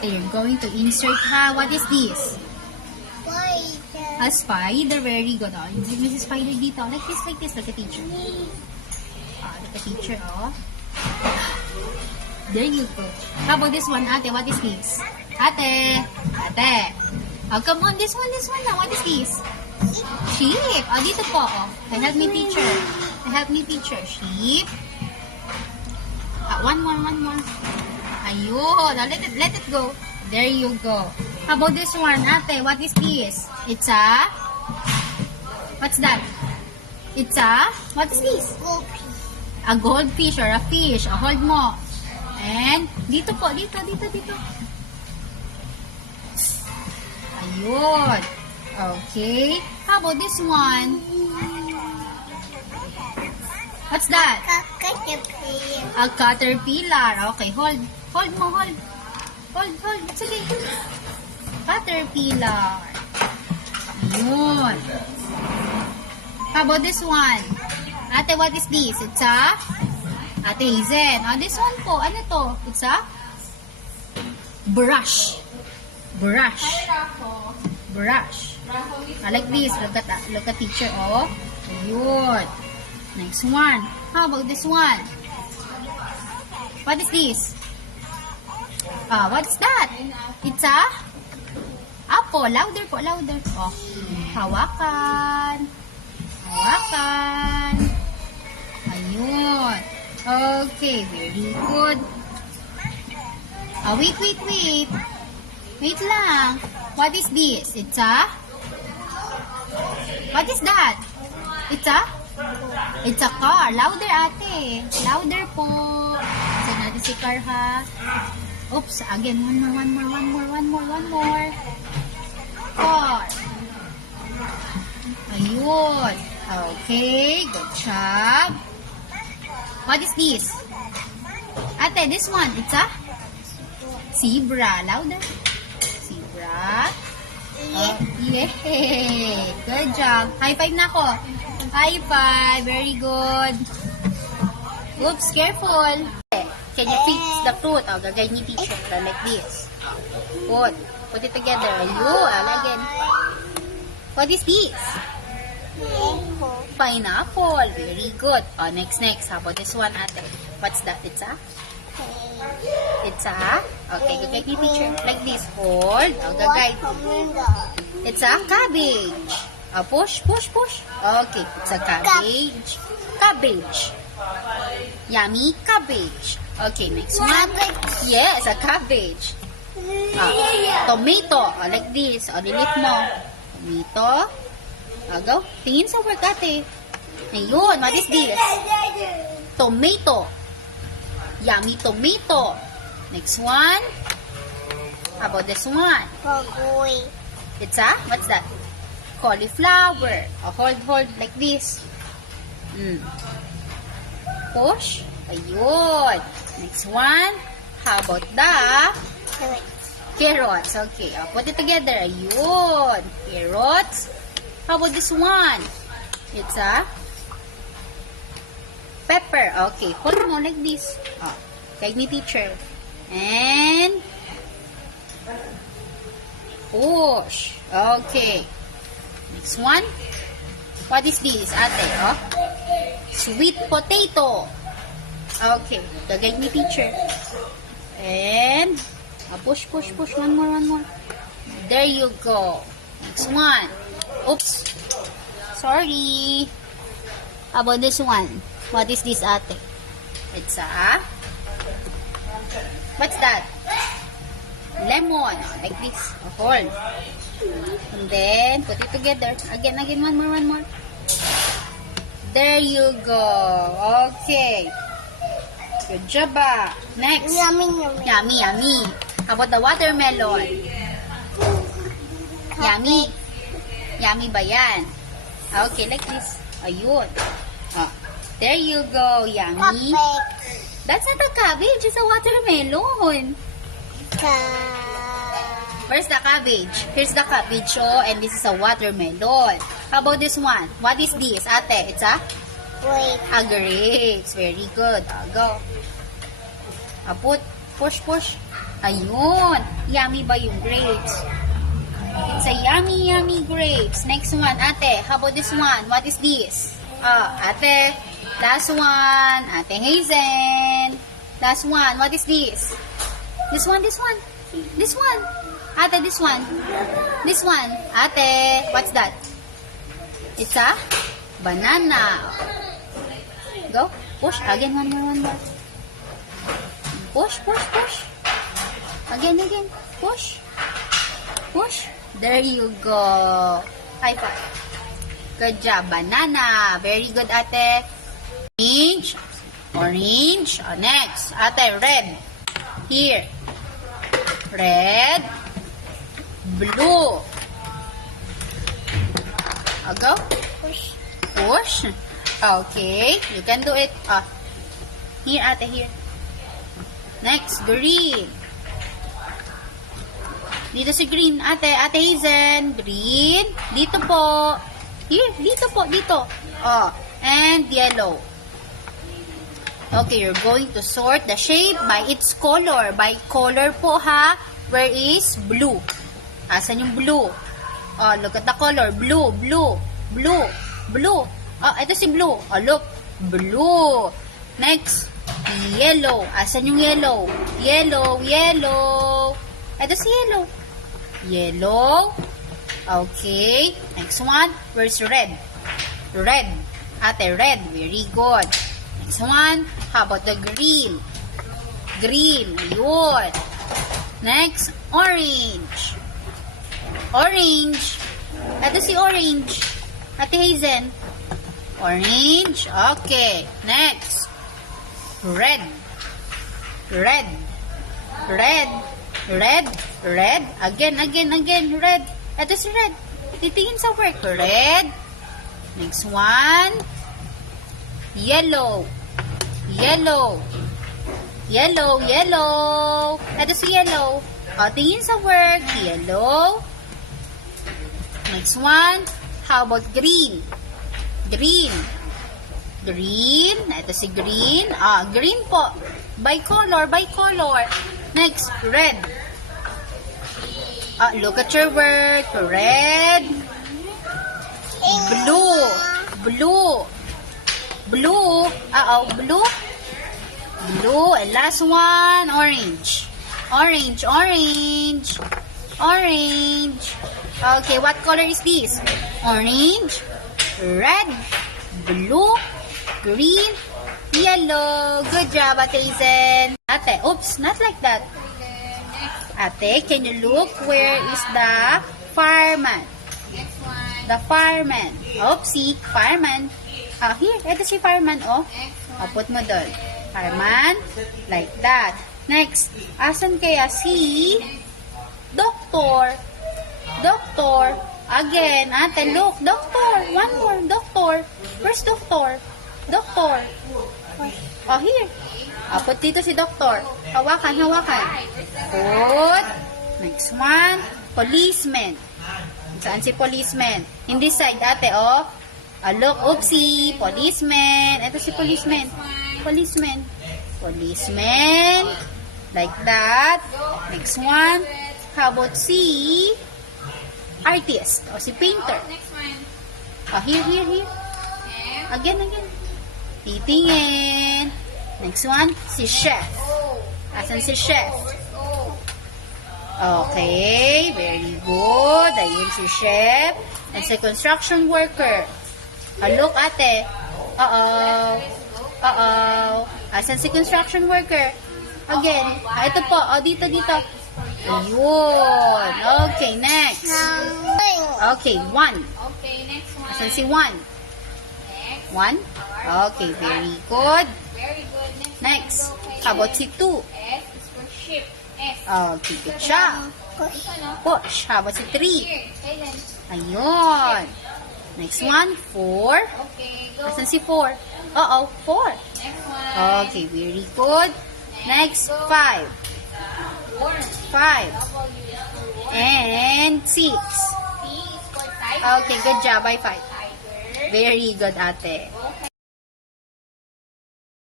Ate, you're going to insert ha. What is this? Spider. A spider. Very good. Oh, Mrs. Spider dito. Like this, like this. Look at teacher. Look at teacher, oh. There you go. How about this one, Ate? What is this? Ate. Ate. Oh, come on. This one now. What is this? Sheep. Oh, dito po. Oh. Help me, teacher. Help me, teacher. Sheep. One more. Ayun. Now, let it go. There you go. How about this one, Ate? What is this? It's a... What's that? It's a... What is this? A goldfish or a fish. Hold mo. And dito po. Dito. Ayun. Okay. How about this one? What's that? A caterpillar. Okay, hold. Hold mo. It's okay. Caterpillar. Ayun. How about this one? Ate, what is this? It's a... Ate Hazen. This one po. Ano to? It's a... Brush. I like this. Look at teacher. Oh. Ayun. Next one. How about this one? What is this? What's that? It's a apple. Louder po, louder. Oh. Hawakan. Ayun. Okay, very good. Wait. Wait lang. What is this? It's a... What is that? It's a car. Louder, ate. Louder po. Saan natin si car, ha? Oops. Again. One more. Car. Ayun. Okay. Good job. What is this? Ate, this one. It's a zebra. Louder. Zebra. Yay! Good job. High five na ako. High five. Very good. Oops, careful. Can you fix the fruit? Gagay ni teacher. Like this. Put it together. Ayun. Again. What is this? Pineapple. Very good. Next. How about this one, ate? What's that? It's a? Okay, gagay ni teacher. Like this. Hold. Gagay. It's a cabbage. Push. Okay, it's a cabbage. Yummy cabbage. Okay, next one. Yes, a cabbage. Tomato. Like this. Delete mo. Tomato. Go. Tingin sa work, ate. Ayun, what is this? Tomato. Yummy tomato. Next one. How about this one? It's a, what's that? Cauliflower. Hold like this. Push. Ayun. Next one. How about the carrots? Okay. Put it together. Ayun. Carrots. How about this one? It's a pepper. Okay. Hold mo like this. Like ni teacher. And push. Okay. Next one. What is this, ate? Sweet potato. Okay. Gagay ni teacher. And push. One more. There you go. Next one. Oops. Sorry. How about this one? What is this, ate? It's a... What's that? Lemon. Like this. Hold. And then, put it together. Again. One more. There you go. Okay. Good job, Next. Yummy. How about the watermelon? Yummy ba yan? Okay, like this. Ayun. There you go. Yummy. That's not a cabbage. It's a watermelon. Where's the cabbage? Here's the cabbage, and this is a watermelon. How about this one? What is this, ate? It's a? A grapes. Very good. Go. Push. Ayun. Yummy ba yung grapes? It's a yummy, yummy grapes. Next one, ate. How about this one? What is this? Ate. Last one. Ate Hazen. Last one. What is this? This one, this one. This one. Ate, this one. This one. Ate, what's that? It's a banana. Go. Push. Again, one more. Push, push, push. Again. Push. Push. There you go. High five. Good job. Banana. Very good, ate. Orange. Orange. Next. Ate, red. Here. Red. Blue. Go. Push. Push. Okay. You can do it. Here, ate, here. Next. Green. Dito si green, ate Hazen. Green. Dito po. Here, dito po, dito. And yellow. Okay, you're going to sort the shape by its color. By color po, ha? Where is blue? Asan yung blue? Look at the color. Blue. Ito si blue. Look. Blue. Next. Yellow. Asan yung yellow? Yellow. Ito si yellow. Yellow. Okay. Next one. Where's red? Red. Ate, red. Very good. Next one. How about the green? Green. Ayun. Next. Orange. Orange. Ito si orange. Ate Hazen. Orange. Okay. Next. Red. Red. Again. Red. Ito si red. Titingin sa work. Red. Next one. Yellow. Ito si yellow. Tingin sa work. Yellow. Next one. How about green? Green. Ito si green. Green po. By color. Next, red. Look at your work. Red. Blue. Blue. And last one, orange. Okay, what color is this? Orange, red, blue, green, yellow. Good job, Ate Hazen. Ate, oops, not like that. Ate, can you look where is the fireman? Next one. The fireman. Oopsie, fireman. Here, ito si fireman, oh. Put mo doon. Fireman, like that. Next, asan kaya si doctor? Again, ate, look, doctor. One more, doctor. Where's doctor? Here. Put dito si doctor. Hawakan. Put. Next one, policeman. Saan si policeman? In this side, ate, oh. Look, oopsie, policeman. Ito si policeman. Policeman. Like that. Next one. How about si artist o si painter? Next one. Here. Again. Titingin. Next one, si chef. Asan si chef? Okay, very good. Ayun si chef. And si construction worker. Look, ate. Asan si construction worker? Again. Ito po. Dito. Ayun. Okay, next. Okay, one. Okay, next one. Asan si one? Next. One? Okay, very good. Very good. Next. How about si two? S is for ship. S. Okay, good job. Push. How about si three? Here, Helen. Ayun. Next one, four. Okay, go. Asan si four? Four. Next one. Okay, very good. Next, five. Warm. Five. W is for warm. And six. T is for tiger. Okay, good job. High five. Tiger. Very good, ate.